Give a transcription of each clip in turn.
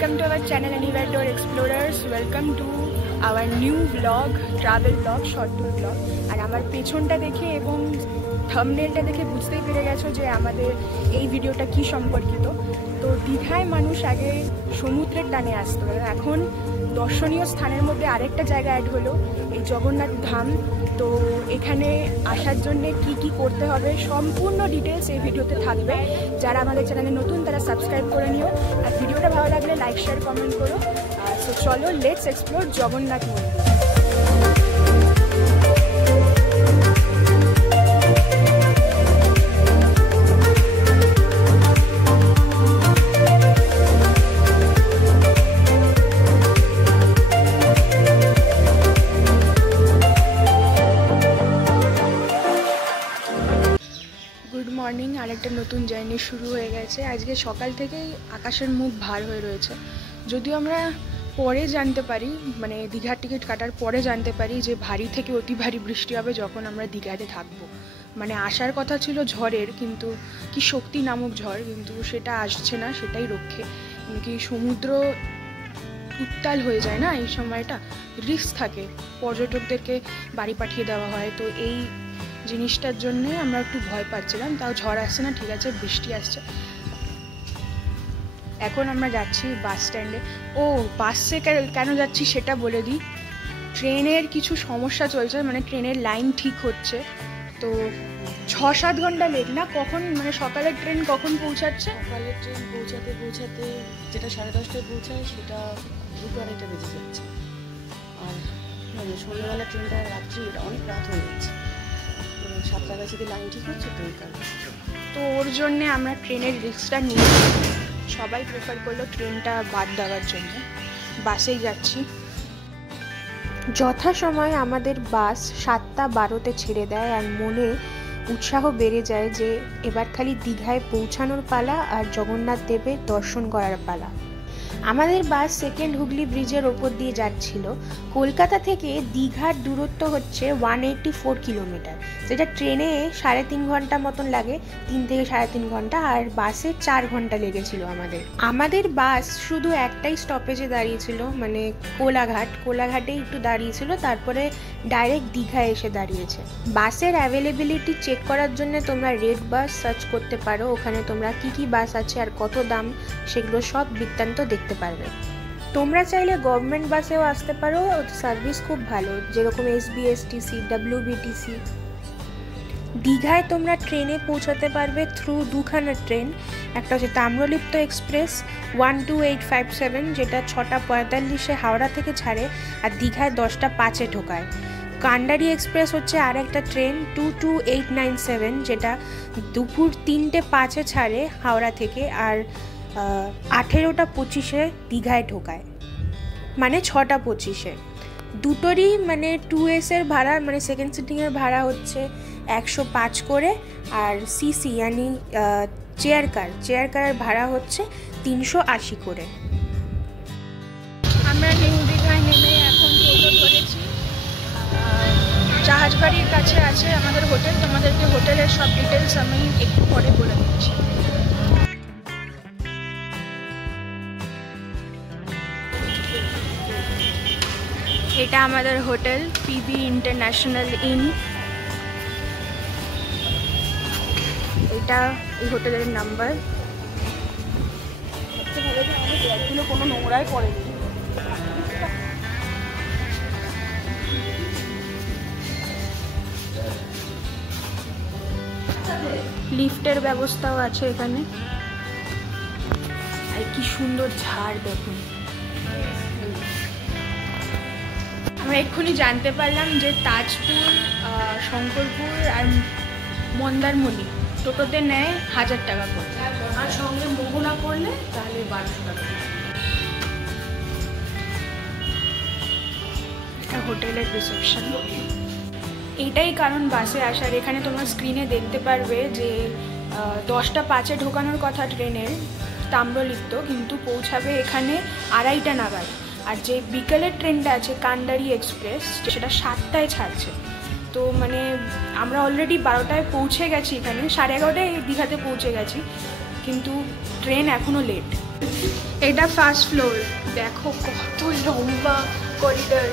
welcome to our channel Anywhere Door Explorers. Welcome to our new vlog, travel vlog, short tour vlog. আর আমার পেছনটা দেখে এবং থাম্বনেলটা দেখে বুঝতেই পেরে গেছো যে আমাদের এই ভিডিওটা কি সম্পর্কিত। তো দীঘায় মানুষ আগে সমুদ্রের টানে আসতো, এখন দর্শনীয় স্থানের মধ্যে আরেকটা জায়গা অ্যাড হলো এই জগন্নাথ ধাম। তো এখানে আসার জন্য কি কি করতে হবে সম্পূর্ণ ডিটেলস এই ভিডিওতে থাকবে। যারা আমাদের চ্যানেলে নতুন তারা সাবস্ক্রাইব করে নিও, আর ভিডিওটা ভালো লাগলে লাইক শেয়ার কমেন্ট করো। সো চলো লেটস এক্সপ্লোর জগন্নাথ মন্দির। গুড মর্নিং, আরেকটা নতুন জার্নি শুরু হয়ে গেছে। আজকে সকাল থেকেই আকাশের মুখ ভার হয়ে রয়েছে। যদিও আমরা পরে জানতে পারি, মানে দীঘার টিকিট কাটার পরে জানতে পারি যে ভারী থেকে অতি ভারী বৃষ্টি হবে যখন আমরা দীঘাতে থাকবো। মানে আসার কথা ছিল ঝড়ের, কিন্তু কি শক্তি নামক ঝড়, কিন্তু সেটা আসছে না, সেটাই রক্ষে। কি সমুদ্র উত্তাল হয়ে যায় না এই সময়টা, রিস্ক থাকে, পর্যটকদেরকে বাড়ি পাঠিয়ে দেওয়া হয়। তো এই জিনিসটার জন্য আমরা একটু ভয় পাচ্ছিলাম। তাও ঝড় আসছে না, ঠিক আছে, বৃষ্টি আসছে। এখন আমরা যাচ্ছি বাস স্ট্যান্ডে। ও বাসে কেন যাচ্ছি সেটা বলে দিই। ট্রেনের কিছু সমস্যা চলছে, মানে ট্রেনের লাইন ঠিক হচ্ছে। তো 6-7 ঘন্টা লেট না, কখন মানে সকালের ট্রেন কখন পৌঁছাচ্ছে? সকালের ট্রেন পৌঁছাতে যেটা 10:30টায় পৌঁছায় সেটা 2-2:30 বেজে যাচ্ছে। আর সন্ধ্যাবেলা ট্রেনটা রাত্রি অনেক রাত হয়ে যাচ্ছে। 7টার কাছে লাইন ঠিক হচ্ছে তো এই কারণে। তো ওর জন্যে আমরা ট্রেনের রিস্কটা নিয়ে সবাই প্রেফার করলো ট্রেনটা বাদ দেওয়ার জন্য। বাসেই যাচ্ছি। যথাসময়ে আমাদের বাস 7:12-তে ছেড়ে দেয়, আর মনে উৎসাহ বেড়ে যায় যে এবার খালি দীঘায় পৌঁছানোর পালা আর জগন্নাথ দেবের দর্শন করার পালা। আমাদের বাস সেকেন্ড হুগলি ব্রিজের ওপর দিয়ে যাচ্ছিল। কলকাতা থেকে দীঘার দূরত্ব হচ্ছে 184 কিলোমিটার, যেটা ট্রেনে 3.5 ঘন্টা মতন লাগে, 3 থেকে 3.5 ঘন্টা, আর বাসে 4 ঘন্টা লেগেছিল আমাদের বাস শুধু একটাই স্টপেজে দাঁড়িয়েছিল, মানে কোলাঘাটে একটু দাঁড়িয়েছিল, তারপরে ডাইরেক্ট দীঘায় এসে দাঁড়িয়েছে। বাসের অ্যাভেলেবিলিটি চেক করার জন্য তোমরা রেড বাস সার্চ করতে পারো, ওখানে তোমরা কি বাস আছে আর কত দাম সেগুলো সব বৃত্তান্ত দেখতে পারবে। তোমরা চাইলে গভর্নমেন্ট বাসেও আসতে পারো, সার্ভিস খুব ভালো, যেরকম SBSTC, WBTC। দীঘায় তোমরা ট্রেনে পৌঁছাতে পারবে থ্রু দুখানা ট্রেন। একটা হচ্ছে তাম্রলিপ্ত এক্সপ্রেস 12857, যেটা 6:45-এ হাওড়া থেকে ছাড়ে আর দীঘায় 10:05-এ ঢোকায়। কান্ডারি এক্সপ্রেস হচ্ছে আর একটা ট্রেন 22897, যেটা দুপুর 3:05-এ ছাড়ে হাওড়া থেকে, আর 18:25-এ দীঘায় ঢোকায়, মানে 6:25-এ। দুটোরই মানে 2S-এর ভাড়া, মানে সেকেন্ড সিটিংয়ের ভাড়া হচ্ছে 105 করে, আর CC यानी চেয়ার কারের ভাড়া হচ্ছে 380 করে। আমরা নিউ দীঘায় নেমে এখন টোটো ধরেছি। জাহাজবাড়ির কাছে আছে আমাদের হোটেল। তোমাদেরকে হোটেলের সব ডিটেলস আমি একটু পরে বলে দিচ্ছি। এটা আমাদের হোটেল PB ইন্টারন্যাশনাল ইন। এটা এই হোটেলের নাম্বার। ব্যাগগুলো কোনো নোংরাই পড়েনি। লিফটের ব্যবস্থাও আছে এখানে। আর কি সুন্দর ঝাড় দেখুন। আমরা এক্ষুনি জানতে পারলাম যে তাজপুর, শঙ্করপুর আর মন্দারমণি টোটোতে নেয় 1000 টাকা করে, আর সঙ্গে মোহনা করলে তাহলে 1200 টাকা। এটা হোটেলের রিসেপশন। এটাই কারণ বাসে আসার। এখানে তোমরা স্ক্রিনে দেখতে পারবে যে 10:05-এ ঢোকানোর কথা ট্রেনের তাম্রলিপ্ত, কিন্তু পৌঁছাবে এখানে 2:30 নাগাদ। আর যে বিকেলের ট্রেনটা আছে কান্ডারি এক্সপ্রেস, সেটা 7টায় ছাড়ছে। তো মানে আমরা অলরেডি 12টায় পৌঁছে গেছি, এখানে 11:30টায় দীঘাতে পৌঁছে গেছি, কিন্তু ট্রেন এখনও লেট। এটা ফার্স্ট ফ্লোর, দেখো কত লম্বা করিডর।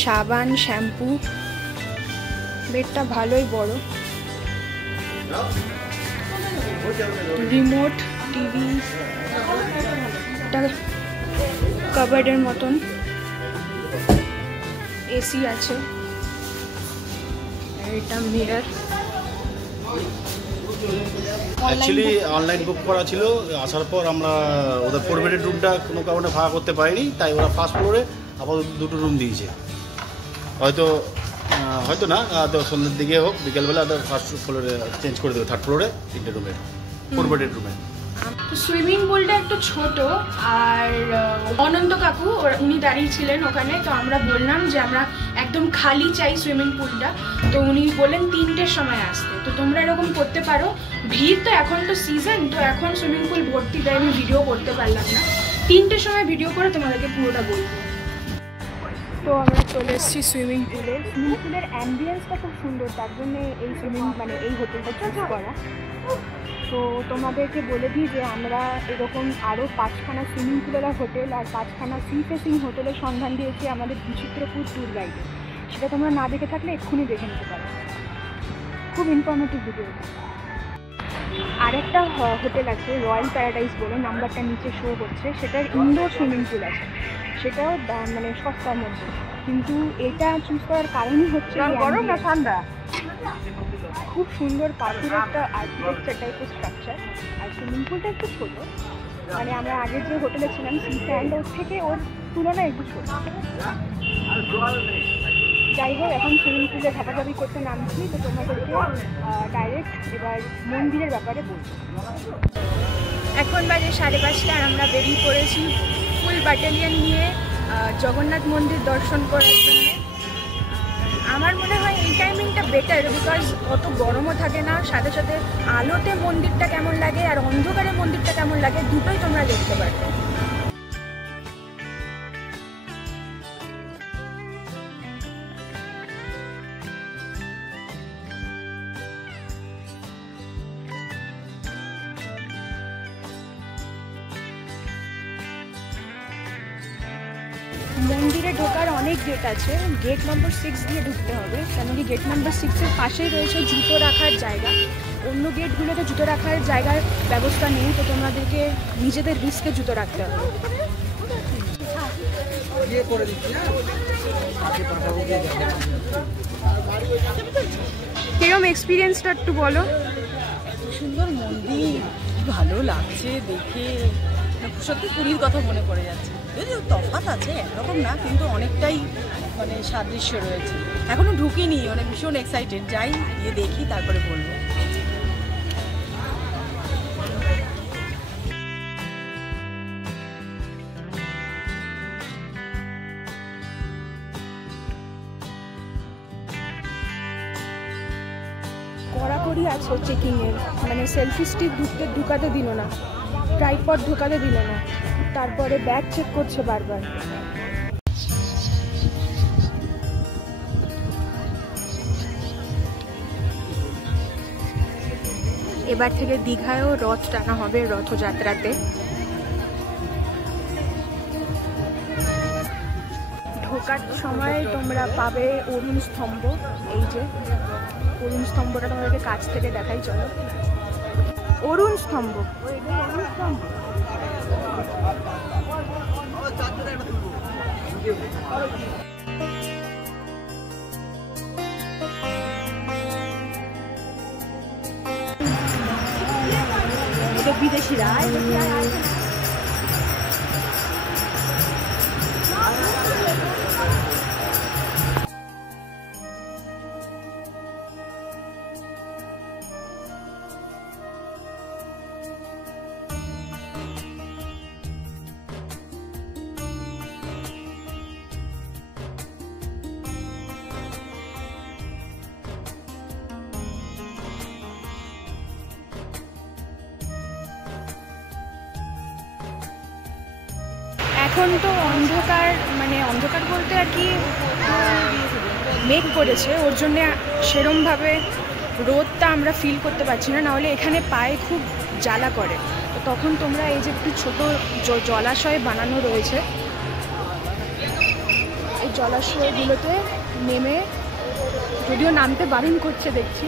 সাবান, শ্যাম্পু, বেডটা ভালোই বড়। রিমোট টিভি, কাবার্ডের মতন, এসি আছে, এটা মিরর। অ্যাকচুয়ালি অনলাইন বুক করা ছিল, আসার পর আমরা ওদের 4 বেডের রুমটা কোনো কারণে ভাড়া করতে পারিনি, তাই ওরা ফার্স্ট ফ্লোরে আপাতত 2টো রুম দিয়েছে। হয়তো না, সন্ধ্যের দিকে হোক, বিকেলবেলা ফার্স্ট ফ্লোরে চেঞ্জ করে দেবে, 3rd ফ্লোরে 3টে রুমের 4 বেডের রুমে। সুইমিং পুলটা একটু ছোট, আর অনন্ত কাকু উনি দাঁড়িয়ে ছিলেন ওখানে। তো আমরা বললাম যে আমরা একদম খালি চাই সুইমিং পুলটা। তো উনি বললেন 3টের সময় আসতে। তো তোমরা এরকম করতে পারো, ভিড় তো এখন তো সিজন, তো এখন সুইমিং পুল ভর্তি, তাই আমি ভিডিও করতে পারলাম না। 3টের সময় ভিডিও করে তোমাদেরকে পুরোটা বলবো। তো আমরা চলে এসেছি সুইমিং পুলে। সুইমিং পুলের অ্যাম্বিয়েন্সটা খুব সুন্দর, তার জন্য এই হোটেলটা চুজ করা। তো তোমাদেরকে বলে দিই যে আমরা এরকম আরও 5খানা সুইমিং পুলের হোটেল আর 5খানা সি ফেসিং হোটেলের সন্ধান দিয়েছি আমাদের বিচিত্রপুর ট্যুর গাইডে। সেটা তোমরা না দেখে থাকলে এক্ষুনি দেখে নিতে পারো, খুব ইনফরমেটিভ ভিডিও। আরেকটা হোটেল আছে রয়্যাল প্যারাডাইস বলে, নাম্বারটা নিচে শো হচ্ছে, সেটার ইনডোর সুইমিং পুল আছে, সেটাও সস্তার মধ্যে। কিন্তু এটা চুজ করার কারণই হচ্ছে গরম না ঠান্ডা, খুব সুন্দর পাথরের একটা আর্কিটেকচার টাইপের স্ট্রাকচার। আর সুইমিং পুলটা একটু ছোটো, আমরা আগের যে হোটেলে ছিলাম সি স্যান্ড, ওর থেকে ওর তুলনায় একটু ছোটো। যাই হোক, এখন সুইমিং পুলে ঝাপাঝাপি করতে নামছি। তো তোমাদেরকে ডাইরেক্ট এবার মন্দিরের ব্যাপারে বলছি। এখন বাজে 5:30, আর আমরা বেরিয়ে পড়েছি ফুল ব্যাটালিয়ন নিয়ে জগন্নাথ মন্দির দর্শন করার জন্য। আমার মনে হয় এই টাইমিংটা বেটার, বিকজ অত গরমও থাকে না, সাথে সাথে আলোতে মন্দিরটা কেমন লাগে আর অন্ধকারে মন্দিরটা কেমন লাগে দুটোই তোমরা দেখতে পারবে। মন্দিরে ঢোকার অনেক গেট আছে, গেট নম্বর 6 দিয়ে ঢুকতে হবে, কেন কি গেট নম্বর 6-এর পাশেই রয়েছে জুতো রাখার জায়গা। অন্য গেটগুলোতে জুতো রাখার জায়গার ব্যবস্থা নেই, তো তোমাদেরকে নিজেদের রিস্কে জুতো রাখতে হবে। কিরম এক্সপিরিয়েন্সটা একটু বলো। সুন্দর মন্দির, ভালো লাগছে দেখে, সত্যি পুরীর কথা মনে পড়ে যাচ্ছে। যদিও তফাৎ আছে, একরকম না, কিন্তু অনেকটাই সাদৃশ্য রয়েছে। এখনো ঢুকিনি, ভীষণ এক্সাইটেড, যাই গিয়ে দেখি তারপরে বলবো। কড়াকড়ি আছে চেকিংয়ের, সেলফি স্টিক ঢুকাতে দিল না, ট্রাইপড ঢুকাতে দিল না, তারপরে ব্যাগ চেক করছে বারবার। এবার থেকে দীঘায়ও রথ টানা হবে, রথযাত্রাতে। ঢোকার সময় তোমরা পাবে অরুণ স্তম্ভ। এই যে অরুণ স্তম্ভটা তোমাদেরকে কাছ থেকে দেখাই, চলো। অরুণ স্তম্ভ, বিদেশিরা এখন তো অন্ধকার, মানে অন্ধকার বলতে আর কি মেঘ করেছে, ওর জন্যে সেরমভাবে রোদটা আমরা ফিল করতে পারছি না, নাহলে এখানে পায়ে খুব জ্বালা করে। তো তখন তোমরা এই যে একটু ছোটো জলাশয় বানানো রয়েছে, এই জলাশয়গুলোতে নেমে, যদিও নামতে বারণ করছে দেখছি,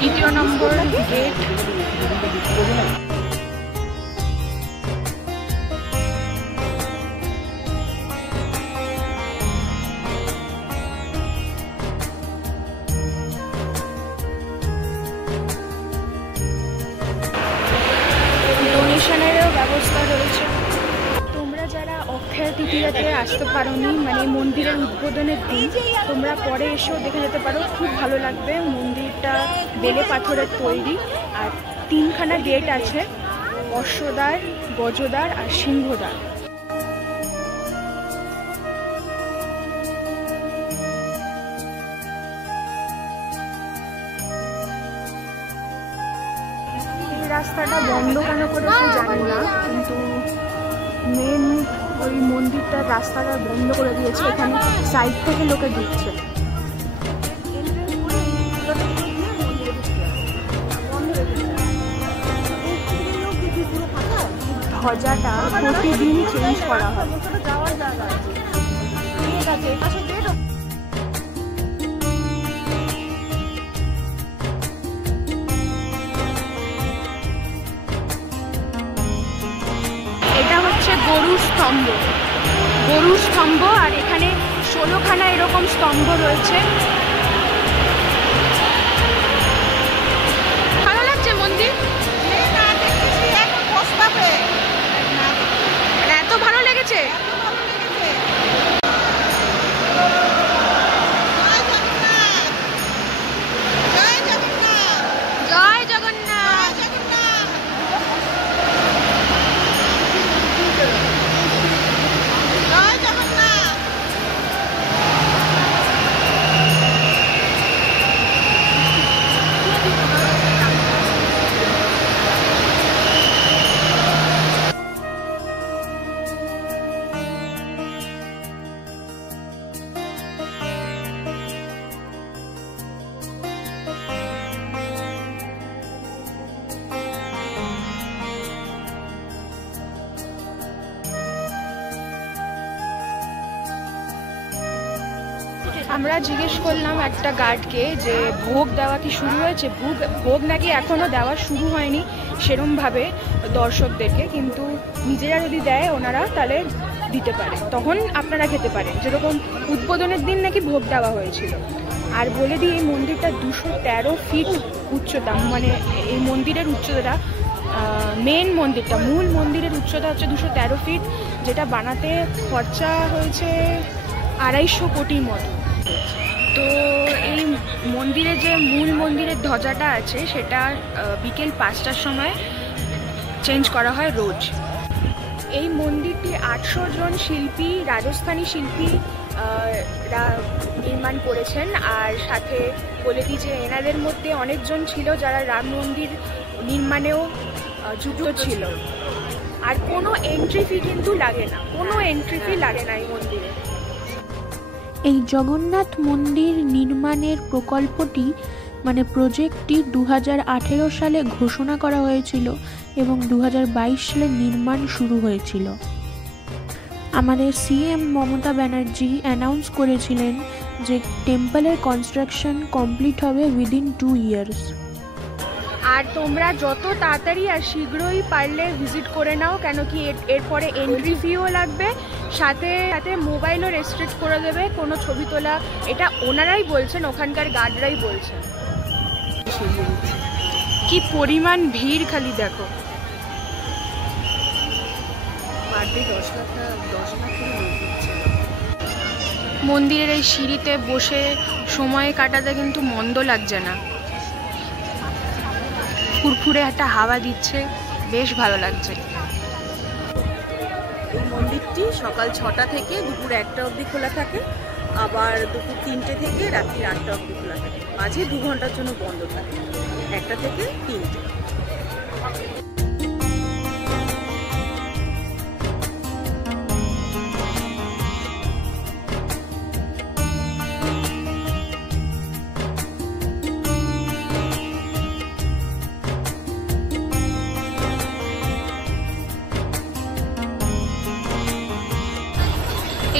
দ্বিতীয় নম্বর গেট। ডোনেশনেরও ব্যবস্থা রয়েছে। তোমরা যারা অক্ষয় তৃতীয়াতে আসতে পারোনি, মানে মন্দিরের উদ্বোধনের দিন, তোমরা পরে এসেও দেখে যেতে পারো, খুব ভালো লাগবে। মন্দিরটা বেলে পাথরের তৈরি, আর 3খানা গেট আছে, অশ্বদ্বার, গজদ্বার আর সিংহদ্বার। রাস্তাটা বন্ধ কেন করেছে জানি না, কিন্তু মেন ওই মন্দিরটার রাস্তাটা বন্ধ করে দিয়েছে, এখানে সাইড থেকে লোকে ঢুকছে। ধ্বজাটা প্রতিদিন চেঞ্জ করা হয়। এটা হচ্ছে গরুর স্তম্ভ, আর এখানে 16খানা এরকম স্তম্ভ রয়েছে। ভালো লাগছে মন্দির, এত ভালো লেগেছে। জয় জগন্নাথ। আমরা জিজ্ঞেস করলাম একটা গার্ডকে যে ভোগ দেওয়া কি শুরু হয়েছে। ভোগ নাকি এখনও দেওয়া শুরু হয়নি সেরমভাবে দর্শকদেরকে, কিন্তু নিজেরা যদি দেয় ওনারা তাহলে দিতে পারে, তখন আপনারা খেতে পারেন। যেরকম উদ্বোধনের দিন নাকি ভোগ দেওয়া হয়েছিল। আর বলে দিই, এই মন্দিরটা 213 ফিট উচ্চতা, মানে এই মন্দিরের উচ্চতাটা, মেন মন্দিরটা, মূল মন্দিরের উচ্চতা হচ্ছে 213 ফিট, যেটা বানাতে খরচা হয়েছে 250 কোটির মতো। তো এই মন্দিরে যে মূল মন্দিরের ধ্বজাটা আছে সেটা বিকেল 5টার সময় চেঞ্জ করা হয় রোজ। এই মন্দিরটি 800 জন শিল্পী, রাজস্থানী শিল্পী নির্মাণ করেছেন। আর সাথে বলে দিই যে এনাদের মধ্যে অনেকজন ছিল যারা রাম মন্দির নির্মাণেও যুক্ত ছিল। আর কোনো এন্ট্রি ফি কিন্তু লাগে না, কোনো এন্ট্রি ফি লাগে না এই মন্দিরে। এই জগন্নাথ মন্দির নির্মাণের প্রকল্পটি, মানে প্রজেক্টটি 2018 সালে ঘোষণা করা হয়েছিল এবং 2022 সালে নির্মাণ শুরু হয়েছিল। আমাদের সিএম মমতা ব্যানার্জি অ্যানাউন্স করেছিলেন যে টেম্পলের কনস্ট্রাকশন কমপ্লিট হবে উইদিন 2 ইয়ার্স। আর তোমরা যত তাড়াতাড়ি আর শীঘ্রই পারলে ভিজিট করে নাও, কেন কি এরপরে এন্ট্রি ফিও লাগবে, সাথে সাথে মোবাইলও রেস্ট্রিক্ট করে দেবে কোনো ছবি তোলা। এটা ওনারাই বলছেন, ওখানকার গার্ডরাই বলছেন। কি পরিমাণ ভিড় খালি দেখো। মন্দিরের এই সিঁড়িতে বসে সময় কাটাতে কিন্তু মন্দ লাগছে না, ফুরফুরে একটা হাওয়া দিচ্ছে, বেশ ভালো লাগছে। মন্দিরটি সকাল 6টা থেকে দুপুর 1টা অবধি খোলা থাকে, আবার দুপুর 3টে থেকে রাত্রি 8টা অবধি খোলা থাকে। মাঝে 2 ঘন্টার জন্য বন্ধ থাকে, 1টা থেকে 3টে।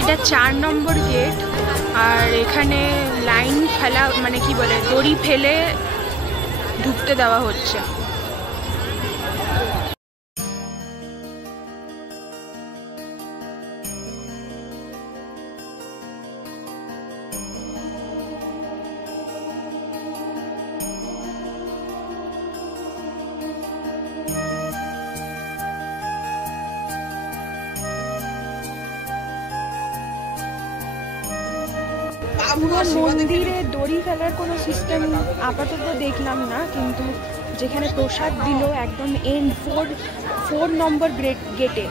এটা 4 নম্বর গেট, আর এখানে লাইন ফেলা মানে কি বলে দড়ি ফেলে ঢুকতে দেওয়া হচ্ছে। পুরো মন্দিরে দড়ি ফেলার কোনো সিস্টেম আপাতত দেখলাম না, কিন্তু যেখানে প্রসাদ দিল একদম এন্ড 4 নম্বর গেটে,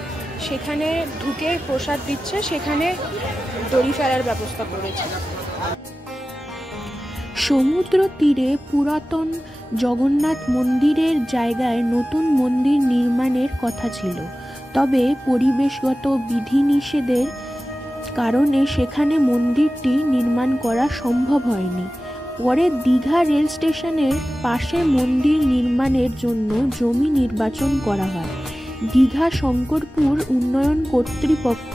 সেখানে ঢুকে প্রসাদ দিচ্ছে, সেখানে দড়ি ফেলার ব্যবস্থা করেছে। সমুদ্র তীরে পুরাতন জগন্নাথ মন্দিরের জায়গায় নতুন মন্দির নির্মাণের কথা ছিল, তবে পরিবেশগত বিধিনিষেধের কারণে সেখানে মন্দিরটি নির্মাণ করা সম্ভব হয়নি। পরে দীঘা রেল স্টেশনের পাশে মন্দির নির্মাণের জন্য জমি নির্বাচন করা হয়। দীঘা শঙ্করপুর উন্নয়ন কর্তৃপক্ষ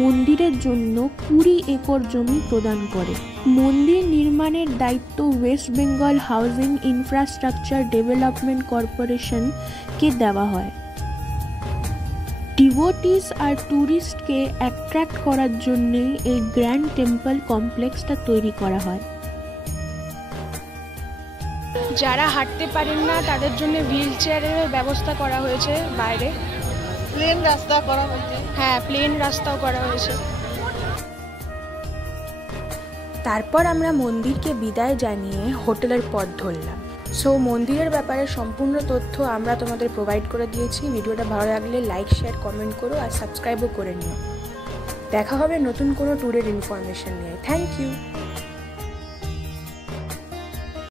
মন্দিরের জন্য 20 একর জমি প্রদান করে। মন্দির নির্মাণের দায়িত্ব West Bengal housing infrastructure development কর্পোরেশনকে দেওয়া হয়। ডিভোটিস আর ট্যুরিস্টকে অ্যাট্রাক্ট করার জন্য এই গ্র্যান্ড টেম্পল কমপ্লেক্সটা তৈরি করা হয়। যারা হাঁটতে পারেন না তাদের জন্য হুইল চেয়ারের ব্যবস্থা করা হয়েছে বাইরে। প্লেন রাস্তা করা হয়েছে। হ্যাঁ, প্লেন রাস্তাও করা হয়েছে। তারপর আমরা মন্দিরকে বিদায় জানিয়ে হোটেলের পথ ধরলাম। সো মন্দিরের ব্যাপারে সম্পূর্ণ তথ্য আমরা তোমাদের প্রোভাইড করে দিয়েছি। ভিডিওটা ভালো লাগলে লাইক, শেয়ার, কমেন্ট করো আর সাবস্ক্রাইবও করে নিও। দেখা হবে নতুন কোনো ট্যুরের ইনফরমেশন নিয়ে। Thank you.